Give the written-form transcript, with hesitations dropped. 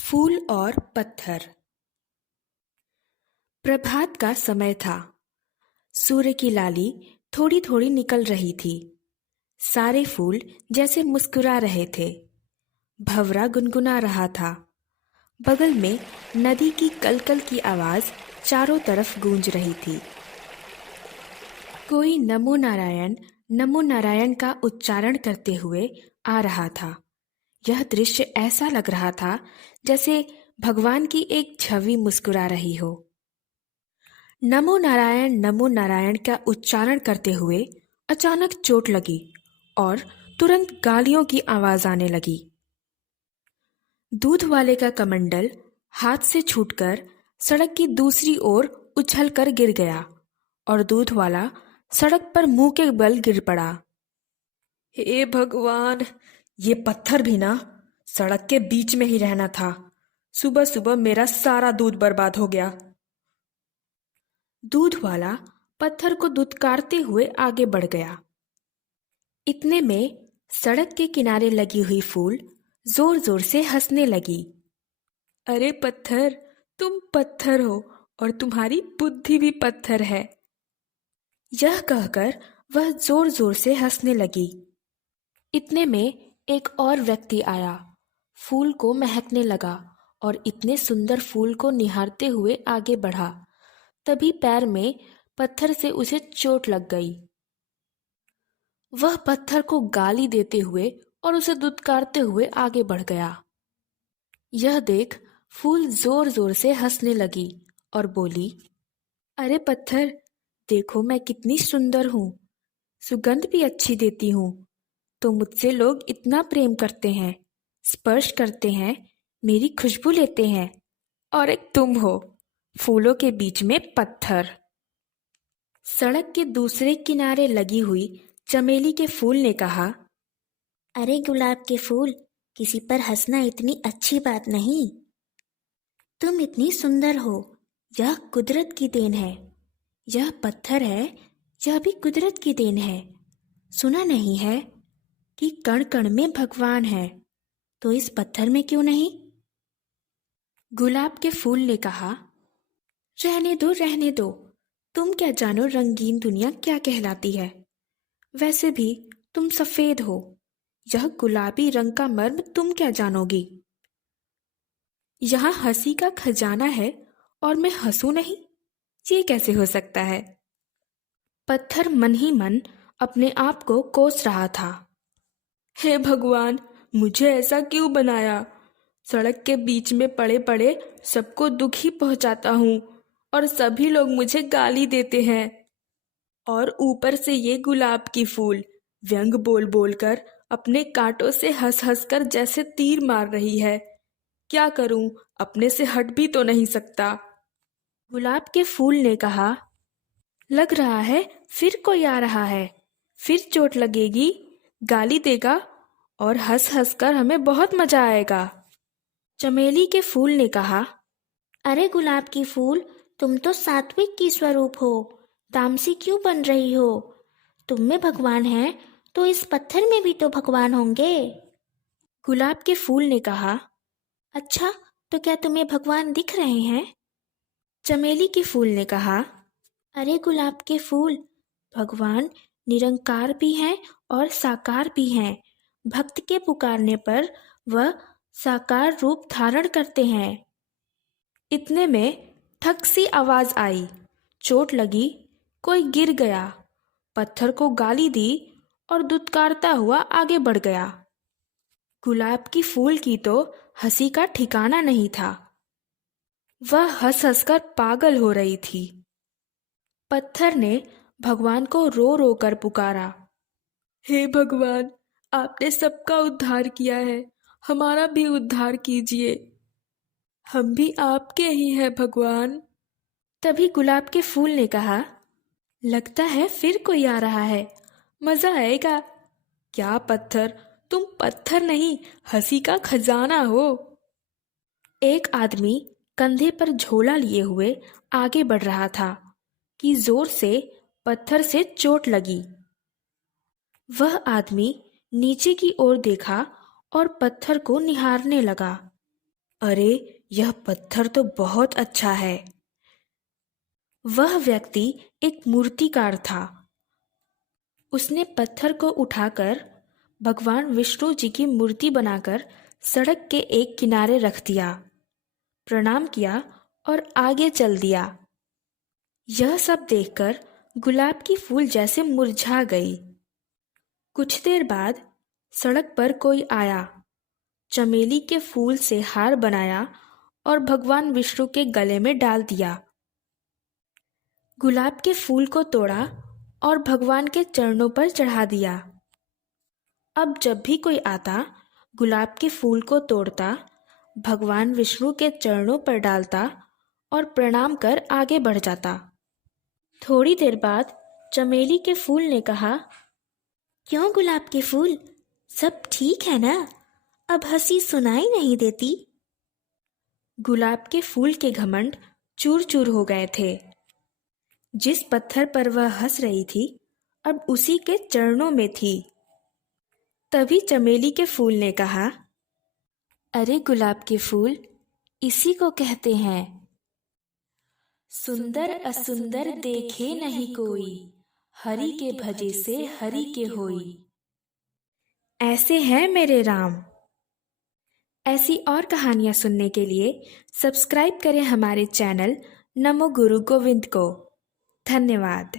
फूल और पत्थर। प्रभात का समय था। सूर्य की लाली थोड़ी थोड़ी निकल रही थी। सारे फूल जैसे मुस्कुरा रहे थे। भंवरा गुनगुना रहा था। बगल में नदी की कलकल की आवाज चारों तरफ गूंज रही थी। कोई नमो नारायण का उच्चारण करते हुए आ रहा था। यह दृश्य ऐसा लग रहा था जैसे भगवान की एक छवि मुस्कुरा रही हो। नमो नारायण का उच्चारण करते हुए अचानक चोट लगी और तुरंत गालियों की आवाज आने लगी। दूध वाले का कमंडल हाथ से छूटकर सड़क की दूसरी ओर उछलकर गिर गया और दूध वाला सड़क पर मुंह के बल गिर पड़ा। हे भगवान, ये पत्थर भी ना सड़क के बीच में ही रहना था। सुबह सुबह मेरा सारा दूध बर्बाद हो गया। दूध वाला पत्थर को दुत्कारते हुए आगे बढ़ गया। इतने में सड़क के किनारे लगी हुई फूल जोर जोर से हंसने लगी। अरे पत्थर, तुम पत्थर हो और तुम्हारी बुद्धि भी पत्थर है। यह कहकर वह जोर जोर से हंसने लगी। इतने में एक और व्यक्ति आया, फूल को महकने लगा और इतने सुंदर फूल को निहारते हुए आगे बढ़ा। तभी पैर में पत्थर से उसे चोट लग गई। वह पत्थर को गाली देते हुए और उसे दुत्कारते हुए आगे बढ़ गया। यह देख फूल जोर जोर से हंसने लगी और बोली, अरे पत्थर, देखो मैं कितनी सुंदर हूँ, सुगंध भी अच्छी देती हूँ, तो मुझसे लोग इतना प्रेम करते हैं, स्पर्श करते हैं, मेरी खुशबू लेते हैं, और एक तुम हो, फूलों के बीच में पत्थर। सड़क के दूसरे किनारे लगी हुई चमेली के फूल ने कहा, अरे गुलाब के फूल, किसी पर हंसना इतनी अच्छी बात नहीं। तुम इतनी सुंदर हो, यह कुदरत की देन है। यह पत्थर है, यह भी कुदरत की देन है। सुना नहीं है कि कण कण में भगवान है, तो इस पत्थर में क्यों नहीं? गुलाब के फूल ने कहा, रहने दो रहने दो, तुम क्या जानो रंगीन दुनिया क्या कहलाती है। वैसे भी तुम सफेद हो, यह गुलाबी रंग का मर्म तुम क्या जानोगी। यहाँ हंसी का खजाना है और मैं हंसू नहीं, ये कैसे हो सकता है। पत्थर मन ही मन अपने आप को कोस रहा था। हे भगवान, मुझे ऐसा क्यों बनाया। सड़क के बीच में पड़े पड़े सबको दुख ही पहुंचाता हूँ और सभी लोग मुझे गाली देते हैं। और ऊपर से ये गुलाब की फूल व्यंग बोल बोलकर अपने कांटों से हंस हंस कर जैसे तीर मार रही है। क्या करूं, अपने से हट भी तो नहीं सकता। गुलाब के फूल ने कहा, लग रहा है फिर कोई आ रहा है, फिर चोट लगेगी, गाली देगा और हंस हंस कर हमें बहुत मजा आएगा। चमेली के फूल ने कहा, अरे गुलाब की फूल, तुम तो सात्विक की स्वरूप हो, तामसी क्यों बन रही हो? तुम में भगवान है, तो इस पत्थर में भी तो भगवान होंगे। गुलाब के फूल ने कहा, अच्छा, तो क्या तुम्हें भगवान दिख रहे हैं? चमेली के फूल ने कहा, अरे गुलाब के फूल, भगवान निरंकार भी हैं और साकार भी हैं। भक्त के पुकारने पर वह साकार रूप धारण करते हैं। इतने में ठक सी आवाज आई, चोट लगी, कोई गिर गया, पत्थर को गाली दी और दुत्कारता हुआ आगे बढ़ गया। गुलाब की फूल की तो हंसी का ठिकाना नहीं था। वह हंस हंसकर पागल हो रही थी। पत्थर ने भगवान को रो रो कर पुकारा, हे भगवान, आपने सबका उद्धार किया है, हमारा भी उद्धार कीजिए, हम भी आपके ही हैं भगवान। तभी गुलाब के फूल ने कहा, लगता है फिर कोई आ रहा है, मजा आएगा। क्या पत्थर, तुम पत्थर नहीं, हंसी का खजाना हो। एक आदमी कंधे पर झोला लिए हुए आगे बढ़ रहा था कि जोर से पत्थर से चोट लगी। वह आदमी नीचे की ओर देखा और पत्थर को निहारने लगा। अरे, यह पत्थर तो बहुत अच्छा है। वह व्यक्ति एक मूर्तिकार था। उसने पत्थर को उठाकर भगवान विष्णु जी की मूर्ति बनाकर सड़क के एक किनारे रख दिया, प्रणाम किया और आगे चल दिया। यह सब देखकर गुलाब की फूल जैसे मुरझा गई। कुछ देर बाद सड़क पर कोई आया, चमेली के फूल से हार बनाया और भगवान विष्णु के गले में डाल दिया। गुलाब के फूल को तोड़ा और भगवान के चरणों पर चढ़ा दिया। अब जब भी कोई आता, गुलाब के फूल को तोड़ता, भगवान विष्णु के चरणों पर डालता और प्रणाम कर आगे बढ़ जाता। थोड़ी देर बाद चमेली के फूल ने कहा, क्यों गुलाब के फूल, सब ठीक है ना? अब हंसी सुनाई नहीं देती। गुलाब के फूल के घमंड चूर चूर हो गए थे। जिस पत्थर पर वह हंस रही थी, अब उसी के चरणों में थी। तभी चमेली के फूल ने कहा, अरे गुलाब के फूल, इसी को कहते हैं सुंदर असुंदर देखे नहीं कोई, हरि के भजे से हरि के होई। ऐसे हैं मेरे राम। ऐसी और कहानियाँ सुनने के लिए सब्सक्राइब करें हमारे चैनल नमो गुरु गोविंद को। धन्यवाद।